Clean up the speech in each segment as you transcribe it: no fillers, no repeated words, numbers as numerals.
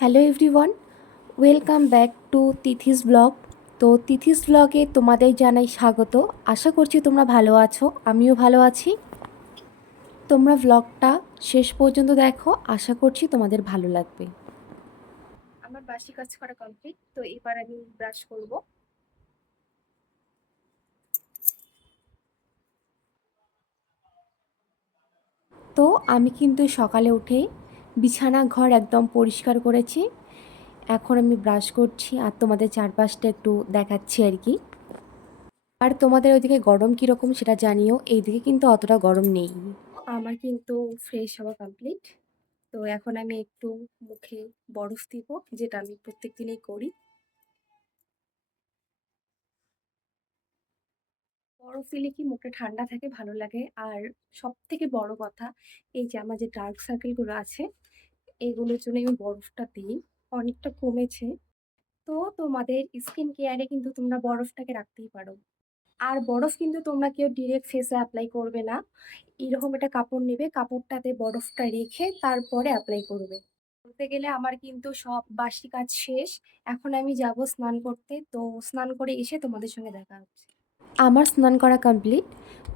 Hello everyone, welcome back to তিথিস blog. তো তিথিস ব্লগে তোমাদের জানাই স্বাগত। আশা করছি তোমরা ভালো আছো, আমিও ভালো আছি। তোমরা ব্লগটা শেষ পর্যন্ত দেখো, আশা করছি তোমাদের ভালো লাগবে। আমার বাসি কাজ করা কমপ্লিট, তো এবার আমি ব্রাশ করব। তো আমি কিন্তু সকালে উঠে বিছানা ঘর একদম পরিষ্কার করেছি। এখন আমি ব্রাশ করছি আর তোমাদের চারপাশটা একটু দেখাচ্ছি আর কি। আর তোমাদের ওইদিকে গরম কীরকম সেটা জানিও, এইদিকে কিন্তু অতটা গরম নেই। আমার কিন্তু ফ্রেশ হওয়া কমপ্লিট। তো এখন আমি একটু মুখে বরফ দিব, যেটা আমি প্রত্যেক দিনই করি। বরফ দিলে কি মুখটা ঠান্ডা থাকে, ভালো লাগে। আর সব থেকে বড় কথা, এই যে আমার যে ডার্ক সার্কেলগুলো আছে, এগুলোর জন্য আমি বরফটা দিই, অনেকটা কমেছে। তো তোমাদের স্কিন কেয়ারে কিন্তু তোমরা বরফটাকে রাখতেই পারো। আর বরফ কিন্তু তোমরা কেউ ডিরেক্ট ফেসে অ্যাপ্লাই করবে না। এরকম একটা কাপড় নেবে, কাপড়টাতে বরফটা রেখে তারপরে অ্যাপ্লাই করবে। বলতে গেলে আমার কিন্তু সব বাসি কাজ শেষ। এখন আমি যাব স্নান করতে, তো স্নান করে এসে তোমাদের সঙ্গে দেখা হচ্ছে। আমার স্নান করা কমপ্লিট।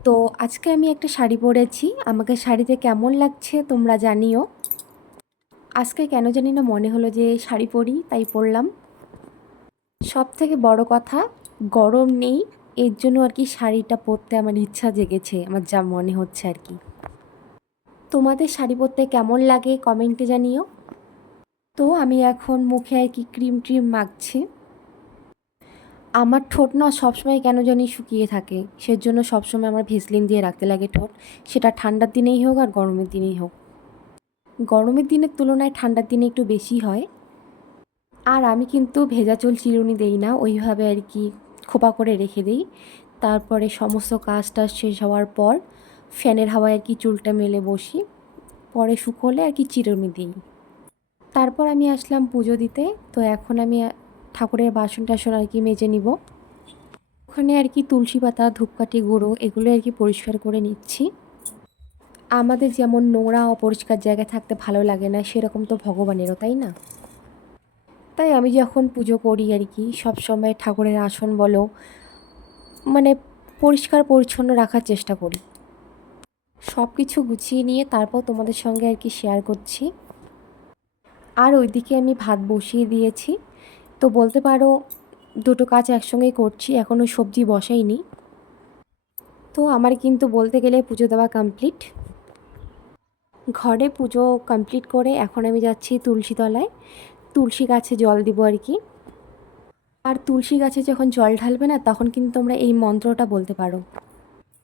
তো আজকে আমি একটা শাড়ি পরেছি, আমাকে শাড়িতে কেমন লাগছে তোমরা জানিও। আজকে কেন জানি না মনে হলো যে শাড়ি পরি, তাই পরলাম। সব থেকে বড় কথা, গরম নেই, এর জন্য আর কি শাড়িটা পরতে আমার ইচ্ছা জেগেছে, আমার যা মনে হচ্ছে আর কি। তোমাদের শাড়ি পরতে কেমন লাগে কমেন্টে জানিও। তো আমি এখন মুখে আর কি ক্রিম ট্রিম মাখছি। আমার ঠোঁট না সবসময় কেন জানি শুকিয়ে থাকে, সেজন্য সবসময় আমার ভেসলিন দিয়ে রাখতে লাগে ঠোঁট, সেটা ঠান্ডার দিনেই হোক আর গরমের দিনেই হোক। গরমের দিনের তুলনায় ঠান্ডার দিনে একটু বেশি হয়। আর আমি কিন্তু ভেজা চুল চিরুনি দেই না, ওইভাবে আর কি খোপা করে রেখে দিই। তারপরে সমস্ত কাজটা শেষ হওয়ার পর ফ্যানের হাওয়ায় আর কি চুলটা মেলে বসি, পরে শুকোলে আর কি চিরুনি দিই। তারপর আমি আসলাম পুজো দিতে। তো এখন আমি ঠাকুরের বাসন টাসন আর কি মেজে নিব। ওখানে আর কি তুলসী পাতা, ধূপকাঠি, গুঁড়ো এগুলো আর কি পরিষ্কার করে নিচ্ছি। আমাদের যেমন নোংরা অপরিষ্কার জায়গায় থাকতে ভালো লাগে না, সেরকম তো ভগবানেরও, তাই না? তাই আমি যখন পুজো করি আর কি সবসময় ঠাকুরের আসন বলো, মানে পরিষ্কার পরিচ্ছন্ন রাখার চেষ্টা করি। সব কিছু গুছিয়ে নিয়ে তারপর তোমাদের সঙ্গে আর কি শেয়ার করছি। আর ওইদিকে আমি ভাত বসিয়ে দিয়েছি। তো বলতে পারো দুটো কাজ একসঙ্গেই করছি, এখনও সবজি বসাইনি। তো আমার কিন্তু বলতে গেলে পুজো দেওয়া কমপ্লিট। ঘরে পুজো কমপ্লিট করে এখন আমি যাচ্ছি তুলসী তলায়, তুলসী গাছে জল দিব আর কি। আর তুলসী গাছে যখন জল ঢালবে না, তখন কিন্তু তোমরা এই মন্ত্রটা বলতে পারো।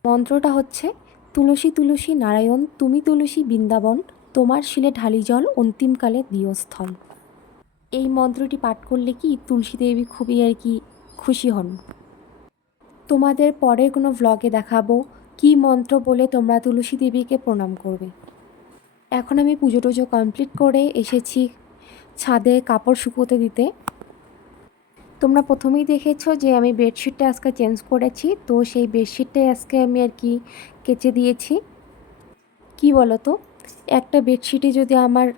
মন্ত্রটা হচ্ছে, তুলসী তুলসী নারায়ণ তুমি তুলসী বৃন্দাবন, তোমার শিলে ঢালি জল অন্তিমকালে দিও স্থল। এই মন্ত্রটি পাঠ করলে কি তুলসী দেবী খুবই আর কি খুশি হন। তোমাদের পরের কোনো ভ্লগে দেখাবো কী মন্ত্র বলে তোমরা তুলসী দেবীকে প্রণাম করবে। এখন আমি পুজো টুজো কমপ্লিট করে এসেছি ছাদে কাপড় শুকোতে দিতে। তোমরা প্রথমেই দেখেছো যে আমি বেডশিটটা আজকে চেঞ্জ করেছি, তো সেই বেডশিটটাই আজকে আমি আর কি কেচে দিয়েছি। কি বলো তো, একটা বেডশিটে যদি আমার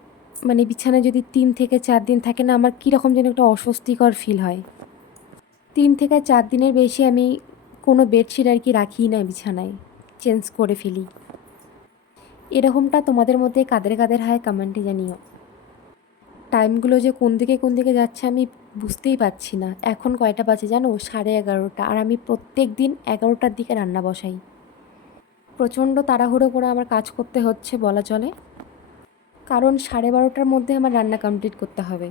মানে বিছানায় যদি 3 থেকে 4 দিন থাকে না, আমার কীরকম যেন একটা অস্বস্তিকর ফিল হয়। 3 থেকে 4 দিনের বেশি আমি কোনো বেডশিট আর কি রাখি না বিছানায়, চেঞ্জ করে ফেলি। এরকমটা তোমাদের মধ্যে কাদের কাদের হয় কমেন্টে জানিও। টাইমগুলো যে কোন দিকে যাচ্ছে আমি বুঝতেই পারছি না। এখন কয়টা বাজে জানো? 11:30। আর আমি প্রত্যেক দিন 11টার দিকে রান্না বসাই। প্রচণ্ড তাড়াহুড়ো করে আমার কাজ করতে হচ্ছে বলা চলে, কারণ 12:30টার মধ্যে আমার রান্না কমপ্লিট করতে হবে।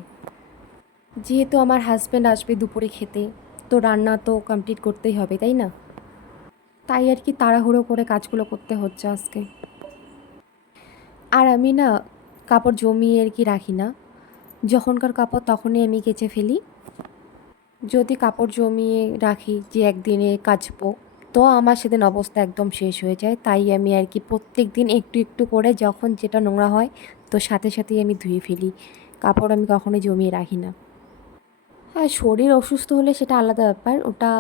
যেহেতু আমার হাজব্যান্ড আসবে দুপুরে খেতে, তো রান্না তো কমপ্লিট করতেই হবে, তাই না? তাই আর কি তাড়াহুড়ো করে কাজগুলো করতে হচ্ছে আজকে। আর আমি না কাপড় জমিয়ে আর কি রাখি না, যখনকার কাপড় তখনই আমি কেচে ফেলি। যদি কাপড় জমিয়ে রাখি যে একদিনে কাচবো, তো আমার সেদিন অবস্থা একদম শেষ হয়ে যায়। তাই আমি আর কি প্রত্যেক দিন একটু একটু করে যখন যেটা নোংরা হয়, তো সাথে সাথেই আমি ধুয়ে ফেলি। কাপড় আমি কখনোই জমিয়ে রাখি না। হ্যাঁ, শরীর অসুস্থ হলে সেটা আলাদা ব্যাপার, ওটা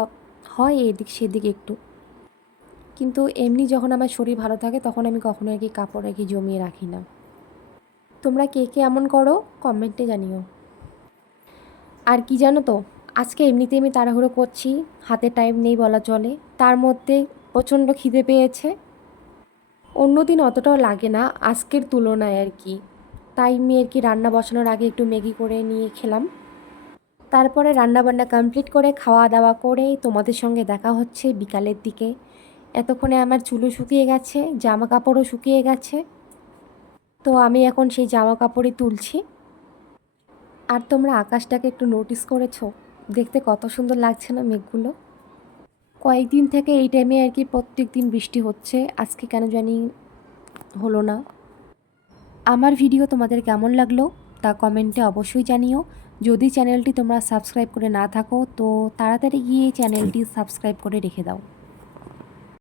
হয় এদিক সেদিক একটু। কিন্তু এমনি যখন আমার শরীর ভালো থাকে তখন আমি কখনো আর কি কাপড় আর কি জমিয়ে রাখি না। তোমরা কে কে এমন করো কমেন্টে জানিও। আর কি জানো তো, আজকে এমনিতেই আমি তাড়াহুড়ো করছি, হাতে টাইম নেই বলা চলে। তার মধ্যে প্রচণ্ড খিদে পেয়েছে। অন্যদিন অতটাও লাগে না আজকের তুলনায় আর কি। তাই আমি আর কি রান্না বসানোর আগে একটু ম্যাগি করে নিয়ে খেলাম। তারপরে রান্নাবান্না কমপ্লিট করে খাওয়া দাওয়া করে তোমাদের সঙ্গে দেখা হচ্ছে বিকালের দিকে। এতক্ষণে আমার চুলও শুকিয়ে গেছে, জামা কাপড়ও শুকিয়ে গেছে। তো আমি এখন সেই জামা কাপড়ই তুলছি। আর তোমরা আকাশটাকে একটু নোটিস করেছো? দেখতে কত সুন্দর লাগছে না মেঘগুলো? কয়েকদিন থেকে এই টাইমে আর কি প্রত্যেক দিন বৃষ্টি হচ্ছে, আজকে কেন জানি হলো না। আমার ভিডিও তোমাদের কেমন লাগলো তা কমেন্টে অবশ্যই জানিও। যদি চ্যানেলটি তোমরা সাবস্ক্রাইব করে না থাকো তো তাড়াতাড়ি গিয়ে চ্যানেলটি সাবস্ক্রাইব করে রেখে দাও।